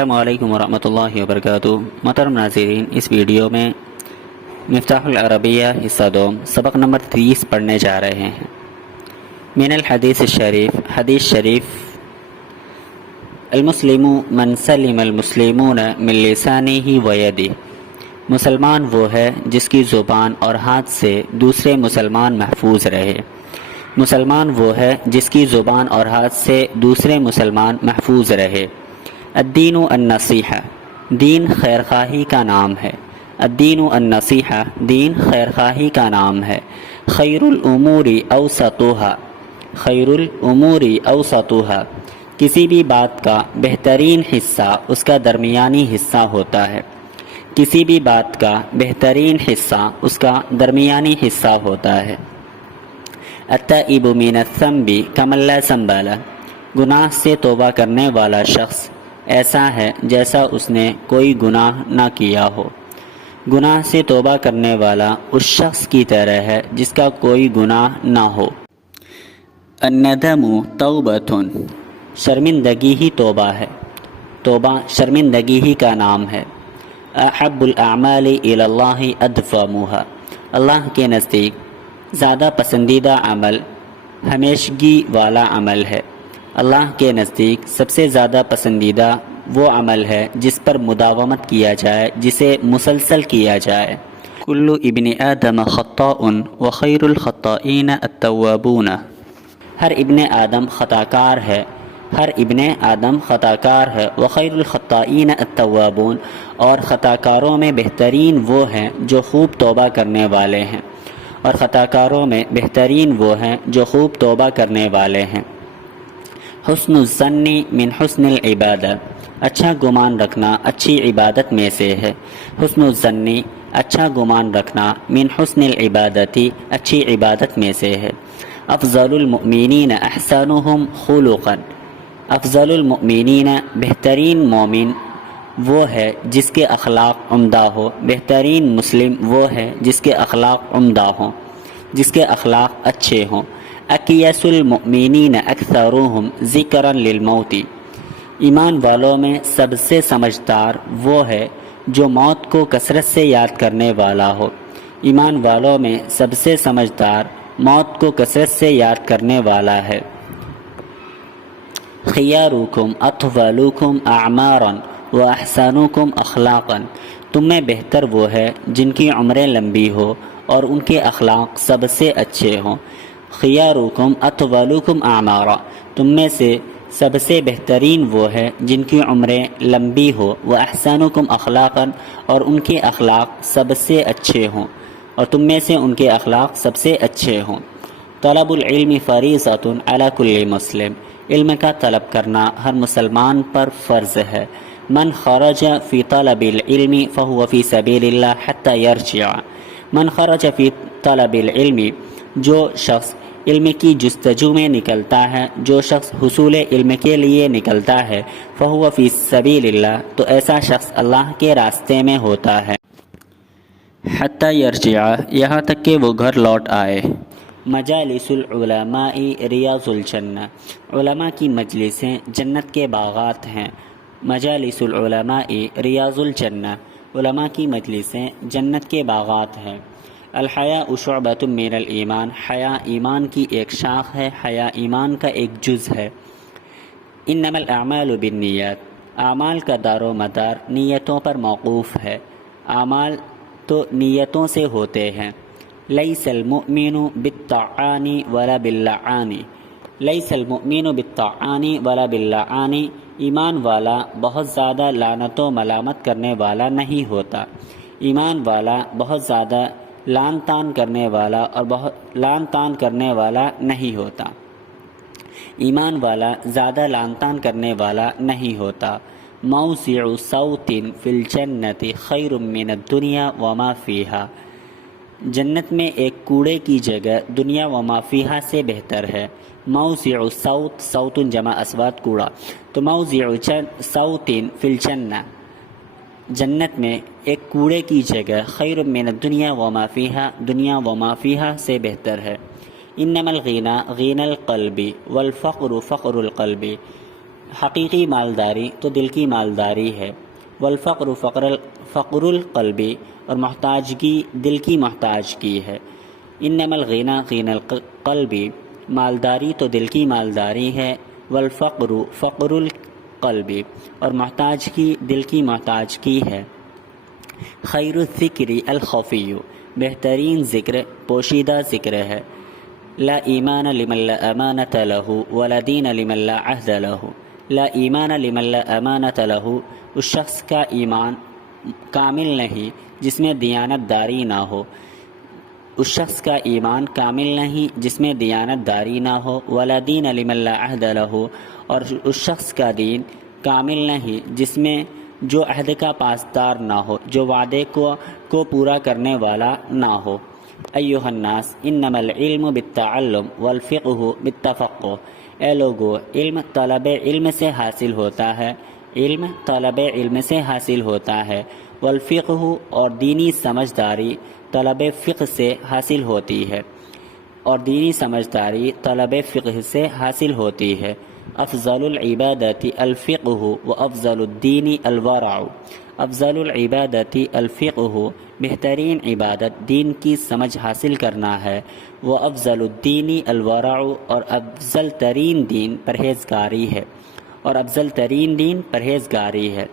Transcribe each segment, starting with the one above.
السلام علیکم ورحمۃ اللہ وبرکاتہ۔ محترم ناظرین، اس ویڈیو میں مفتاح العربیہ حصہ دوم سبق نمبر 30 پڑھنے جا رہے ہیں۔ من الحدیث الشریف، حدیث شریف، المسلم من سلم المسلمون من لسانہ ویدہ، مسلمان وہ ہے جس کی زبان اور ہاتھ سے دوسرے مسلمان محفوظ رہے۔ مسلمان وہ ہے جس کی زبان اور ہاتھ سے دوسرے مسلمان محفوظ رہے۔ الدین النصیحہ، دین خیرخواہی کا نام ہے۔ الدین النصیحہ، دین خیرخواہی کا نام ہے۔ خیر الامور اوسطها، خیر الامور اوسطها، کسی بھی بات کا بہترین حصہ اس کا درمیانی حصہ ہوتا ہے۔ کسی بھی بات کا بہترین حصہ اس کا درمیانی حصہ ہوتا ہے۔ التائب من الذنب کمن لا ذنب لہ، گناہ سے توبہ کرنے والا شخص ایسا ہے جیسا اس نے کوئی گناہ نہ کیا ہو۔ گناہ سے توبہ کرنے والا اس شخص کی طرح ہے جس کا کوئی گناہ نہ ہو۔ الندم توبۃ، شرمندگی ہی توبہ ہے۔ توبہ شرمندگی ہی کا نام ہے۔ احب الاعمال الی اللہ ادومها، اللہ کے نزدیک زیادہ پسندیدہ عمل ہمیشگی والا عمل ہے۔ اللہ کے نزدیک سب سے زیادہ پسندیدہ وہ عمل ہے جس پر مداومت کیا جائے، جسے مسلسل کیا جائے۔ کل ابن آدم خطاء وخیر الخطائین التوابون، ہر ابن آدم خطا کار ہے، ہر ابن آدم خطا کار ہے۔ وخیر الخطائین التوابون، اور خطا کاروں میں بہترین وہ ہیں جو خوب توبہ کرنے والے ہیں، اور خطا کاروں میں بہترین وہ ہیں جو خوب توبہ کرنے والے ہیں۔ حسن الظن من حسن العبادہ، اچھا گمان رکھنا اچھی عبادت میں سے ہے۔ حسن الظن، اچھا گمان رکھنا، من حسن العبادتی، اچھی عبادت میں سے ہے۔ افضل المؤمنین احسنهم خلقا، افضل المؤمنین، بہترین مومن وہ ہے جس کے اخلاق عمدہ ہو۔ بہترین مسلم وہ ہے جس کے اخلاق عمدہ ہوں، جس کے اخلاق اچھے ہوں۔ اکیس المؤمنین اکثرهم ذکرا للموت، ایمان والوں میں سب سے سمجھدار وہ ہے جو موت کو کثرت سے یاد کرنے والا ہو۔ ایمان والوں میں سب سے سمجھدار موت کو کثرت سے یاد کرنے والا ہے۔ خیارکم اطولکم اعمارا واحسنکم اخلاقا، تم میں بہتر وہ ہے جن کی عمریں لمبی ہو اور ان کے اخلاق سب سے اچھے ہوں۔ خیارکم اطولکم اعمارا، تم میں سے سب سے بہترین وہ ہے جن کی عمریں لمبی ہو۔ واحسنکم اخلاقا، اور ان کے اخلاق سب سے اچھے ہوں، اور تم میں سے ان کے اخلاق سب سے اچھے ہوں۔ طلب العلم فریضۃ علی کل مسلم، علم کا طلب کرنا ہر مسلمان پر فرض ہے۔ من خرج فی طلب العلم فهو فی سبیل اللہ حتی یرجع، من خرج فی طلب العلم، جو شخص علم کی جستجو میں نکلتا ہے، جو شخص حصول علم کے لیے نکلتا ہے، فهو فی سبیل اللہ، تو ایسا شخص اللہ کے راستے میں ہوتا ہے۔ حتی یرجع، یہاں تک کہ وہ گھر لوٹ آئے۔ مجالس العلماء ریاض الجنہ، علماء کی مجلسیں جنت کے باغات ہیں۔ مجالس العلماء ریاض الجنہ، علماء کی مجلسیں جنت کے باغات ہیں۔ الحیاء شعبۃ من الایمان، حیا ایمان کی ایک شاخ ہے، حیا ایمان کا ایک جز ہے۔ انما الاعمال بالنیات، اعمال کا دار و مدار نیتوں پر موقوف ہے، اعمال تو نیتوں سے ہوتے ہیں۔ لیس المؤمن بالطعان ولا باللعان، لیس المؤمن بالطعان ولا باللعان، ایمان والا بہت زیادہ لعنت و ملامت کرنے والا نہیں ہوتا۔ ایمان والا بہت زیادہ لعن طعن کرنے والا اور بہت لعن طعن کرنے والا نہیں ہوتا۔ ایمان والا زیادہ لعن طعن کرنے والا نہیں ہوتا۔ موضع صوت فی الجنت خیر من الدنیا وما فیہا، جنت میں ایک کوڑے کی جگہ دنیا وما فیہا سے بہتر ہے۔ موضع صوت، صوت جمع اصوات کوڑا، تو موضع صوت فی الجنہ، جنت میں ایک کوڑے کی جگہ خیر من الدنیا وما فیہا، دنیا وما فیہا سے بہتر ہے۔ انما الغنی غنی القلب والفقر فقر القلب، حقیقی مالداری تو دل کی مالداری ہے، والفقر فقر القلبی، اور محتاجگی دل کی محتاجگی ہے، انما الغنی غنی القلبی، مالداری تو دل کی مالداری ہے، والفقر فقر القلبی، اور محتاجگی دل کی محتاجگی ہے، خیر الذکر الخفی، بہترین ذکر پوشیدہ ذکر ہے، لا ایمان لمن لا امانۃ لہ ولا دین لمن لا عہد لہ، لا ایمان لمن لا امانۃ لہ، اس شخص کا ایمان کامل نہیں جس میں دیانت داری نہ ہو، اس شخص کا ایمان کامل نہیں جس میں دیانت داری نہ ہو، ولا دین لمن لا عہد لہ، اور اس شخص کا دین کامل نہیں جس میں جو عہد کا پاسدار نہ ہو، جو وعدے کو پورا کرنے والا نہ ہو۔ ایھا الناس انما العلم بالتعلم والفقہ بالتفقہ، اے لوگو، علم طلب علم سے حاصل ہوتا ہے، علم طلب علم سے حاصل ہوتا ہے، والفقہ، اور دینی سمجھداری طلب فقہ سے حاصل ہوتی ہے، اور دینی سمجھداری طلب فقہ سے حاصل ہوتی ہے۔ افضل العبادت الفقہ وافضل الدین الورع، افضل العبادت الفقہ، بہترین عبادت دین کی سمجھ حاصل کرنا ہے، وافضل الدین الورع، اور افضل ترین دین پرہیزگاری ہے، اور افضل ترین دین پرہیزگاری ہے۔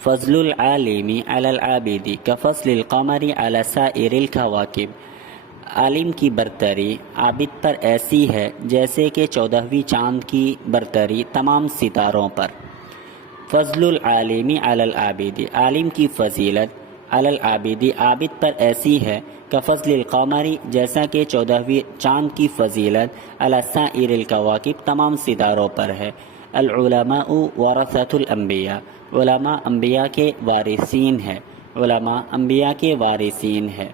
فضل العالم علی العابد کفضل القمر علی سائر الکواکب، عالم کی برتری عابد پر ایسی ہے جیسے کہ 14ویں چاند کی برتری تمام ستاروں پر۔ فضل العالم علی العابد، عالم کی فضیلت علی العابد، عابد پر ایسی ہے، کفضل القمر، جیسا کہ 14ویں چاند کی فضیلت، علی سائر الکواکب، تمام ستاروں پر ہے۔ العلماء ورثۃ الانبیاء، علماء انبیاء کے وارثین ہے، علماء انبیاء کے وارثین ہے۔